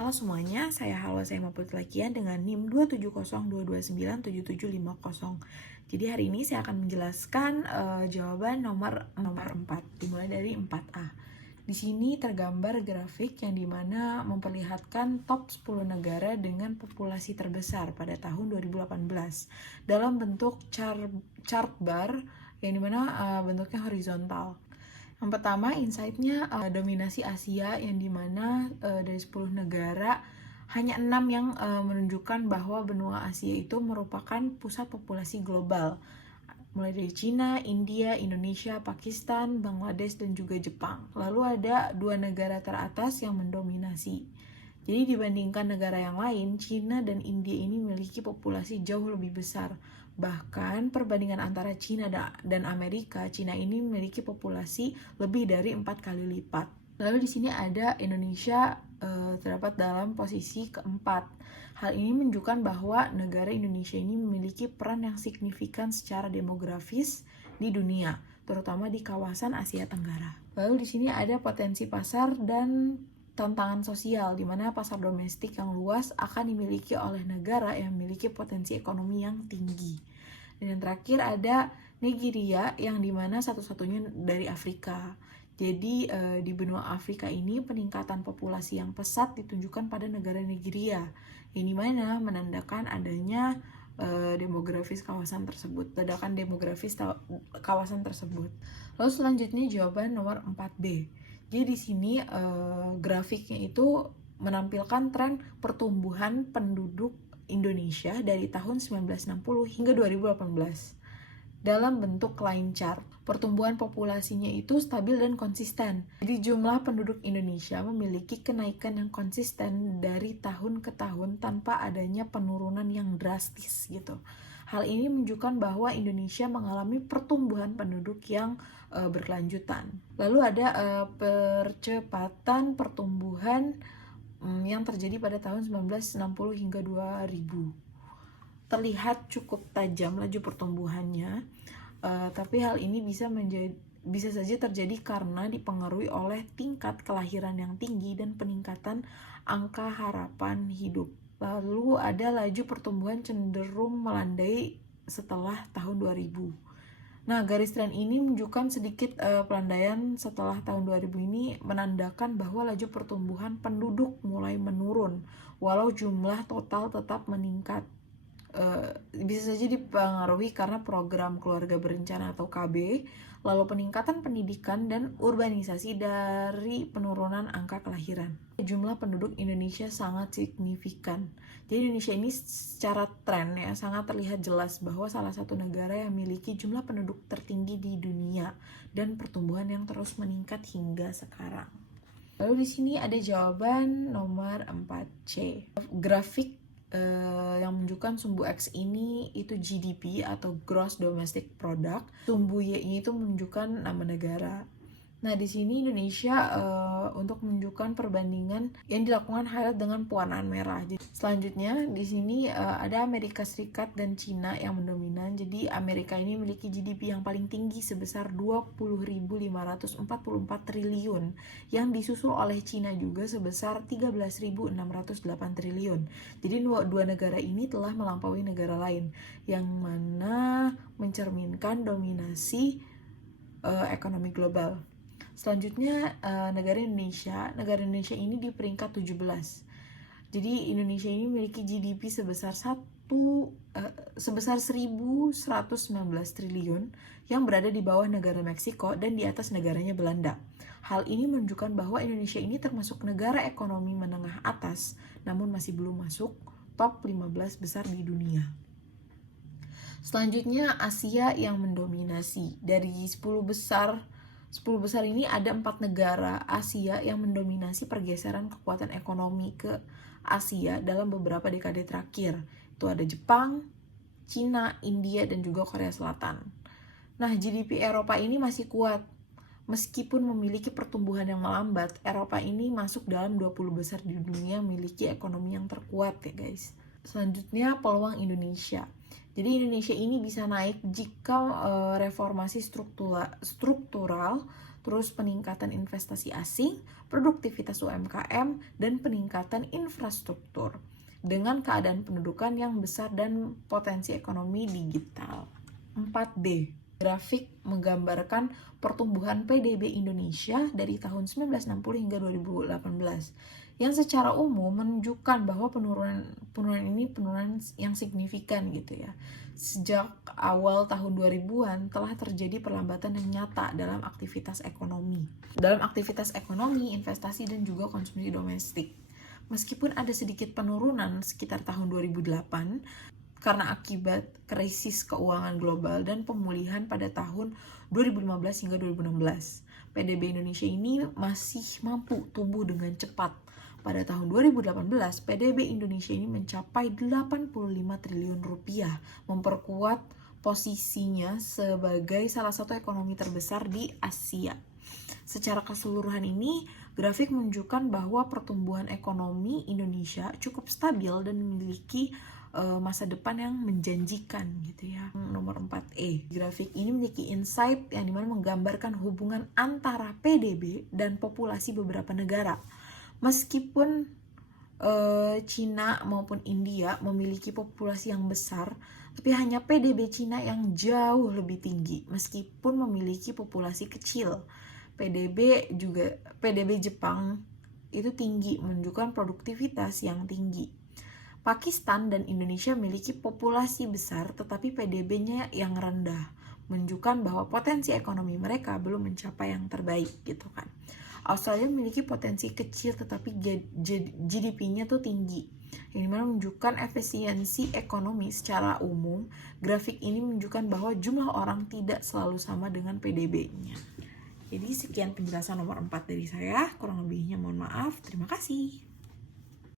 Halo semuanya, saya Halwa Putlakian dengan NIM 27022297750. Jadi hari ini saya akan menjelaskan jawaban nomor 4, dimulai dari 4A. Di sini tergambar grafik yang dimana memperlihatkan top 10 negara dengan populasi terbesar pada tahun 2018 dalam bentuk chart bar yang dimana bentuknya horizontal. Yang pertama, insight-nya dominasi Asia yang dimana dari 10 negara hanya 6 yang menunjukkan bahwa benua Asia itu merupakan pusat populasi global, mulai dari Cina, India, Indonesia, Pakistan, Bangladesh, dan juga Jepang. Lalu ada 2 negara teratas yang mendominasi. Jadi dibandingkan negara yang lain, Cina dan India ini memiliki populasi jauh lebih besar. Bahkan perbandingan antara Cina dan Amerika, Cina ini memiliki populasi lebih dari 4 kali lipat. Lalu di sini ada Indonesia terdapat dalam posisi keempat. Hal ini menunjukkan bahwa negara Indonesia ini memiliki peran yang signifikan secara demografis di dunia, terutama di kawasan Asia Tenggara. Lalu di sini ada potensi pasar dan tantangan sosial, di mana pasar domestik yang luas akan dimiliki oleh negara yang memiliki potensi ekonomi yang tinggi. Dan yang terakhir ada Nigeria, yang dimana satu-satunya dari Afrika. Jadi di benua Afrika ini peningkatan populasi yang pesat ditunjukkan pada negara Nigeria, yang dimana menandakan adanya demografis kawasan tersebut, ledakan demografis kawasan tersebut. Lalu selanjutnya jawaban nomor 4B. Jadi di sini grafiknya itu menampilkan tren pertumbuhan penduduk Indonesia dari tahun 1960 hingga 2018 dalam bentuk line chart. Pertumbuhan populasinya itu stabil dan konsisten. Jadi jumlah penduduk Indonesia memiliki kenaikan yang konsisten dari tahun ke tahun tanpa adanya penurunan yang drastis gitu. Hal ini menunjukkan bahwa Indonesia mengalami pertumbuhan penduduk yang berkelanjutan. Lalu ada percepatan pertumbuhan yang terjadi pada tahun 1960 hingga 2000. Terlihat cukup tajam laju pertumbuhannya, tapi hal ini bisa saja terjadi karena dipengaruhi oleh tingkat kelahiran yang tinggi dan peningkatan angka harapan hidup. Lalu ada laju pertumbuhan cenderung melandai setelah tahun 2000. Nah, garis tren ini menunjukkan sedikit pelandaian setelah tahun 2000 ini, menandakan bahwa laju pertumbuhan penduduk mulai menurun, walau jumlah total tetap meningkat. Bisa saja dipengaruhi karena program keluarga berencana atau KB, lalu peningkatan pendidikan dan urbanisasi dari penurunan angka kelahiran. Jumlah penduduk Indonesia sangat signifikan. Jadi Indonesia ini secara tren ya sangat terlihat jelas bahwa salah satu negara yang memiliki jumlah penduduk tertinggi di dunia dan pertumbuhan yang terus meningkat hingga sekarang. Lalu di sini ada jawaban nomor 4C. Grafik yang menunjukkan sumbu X ini itu GDP atau Gross Domestic Product. Sumbu Y ini itu menunjukkan nama negara. Nah, di sini Indonesia untuk menunjukkan perbandingan yang dilakukan highlight dengan pewarnaan merah. Jadi, selanjutnya di sini ada Amerika Serikat dan Cina yang mendominan. Jadi Amerika ini memiliki GDP yang paling tinggi sebesar 20.544 triliun, yang disusul oleh Cina juga sebesar 13.608 triliun. Jadi dua negara ini telah melampaui negara lain, yang mana mencerminkan dominasi ekonomi global. Selanjutnya negara Indonesia ini di peringkat 17. Jadi Indonesia ini memiliki GDP sebesar 1.119 triliun, yang berada di bawah negara Meksiko dan di atas negaranya Belanda. Hal ini menunjukkan bahwa Indonesia ini termasuk negara ekonomi menengah atas, namun masih belum masuk top 15 besar di dunia. Selanjutnya Asia yang mendominasi. Dari 10 besar ini ada 4 negara Asia yang mendominasi pergeseran kekuatan ekonomi ke Asia dalam beberapa dekade terakhir. Itu ada Jepang, Cina, India, dan juga Korea Selatan. Nah, GDP Eropa ini masih kuat. Meskipun memiliki pertumbuhan yang melambat, Eropa ini masuk dalam 20 besar di dunia memiliki ekonomi yang terkuat ya guys. Selanjutnya peluang Indonesia. Jadi Indonesia ini bisa naik jika reformasi struktural terus peningkatan investasi asing, produktivitas UMKM, dan peningkatan infrastruktur dengan keadaan pendudukan yang besar dan potensi ekonomi digital. 4D. Grafik menggambarkan pertumbuhan PDB Indonesia dari tahun 1960 hingga 2018 yang secara umum menunjukkan bahwa penurunan ini penurunan yang signifikan gitu ya. Sejak awal tahun 2000-an telah terjadi perlambatan yang nyata dalam aktivitas ekonomi. Investasi dan juga konsumsi domestik. Meskipun ada sedikit penurunan sekitar tahun 2008 karena akibat krisis keuangan global dan pemulihan pada tahun 2015 hingga 2016. PDB Indonesia ini masih mampu tumbuh dengan cepat. Pada tahun 2018, PDB Indonesia ini mencapai 85 triliun rupiah, memperkuat posisinya sebagai salah satu ekonomi terbesar di Asia. Secara keseluruhan ini, grafik menunjukkan bahwa pertumbuhan ekonomi Indonesia cukup stabil dan memiliki masa depan yang menjanjikan gitu ya. Nomor 4E, grafik ini memiliki insight yang dimana menggambarkan hubungan antara PDB dan populasi beberapa negara. Meskipun Cina maupun India memiliki populasi yang besar, tapi hanya PDB Cina yang jauh lebih tinggi meskipun memiliki populasi kecil. PDB Jepang itu tinggi, menunjukkan produktivitas yang tinggi. Pakistan dan Indonesia memiliki populasi besar tetapi PDB-nya yang rendah, menunjukkan bahwa potensi ekonomi mereka belum mencapai yang terbaik gitu kan. Australia memiliki potensi kecil tetapi GDP-nya tuh tinggi, yang dimana menunjukkan efisiensi ekonomi secara umum. Grafik ini menunjukkan bahwa jumlah orang tidak selalu sama dengan PDB-nya. Jadi sekian penjelasan nomor 4 dari saya, kurang lebihnya mohon maaf, terima kasih.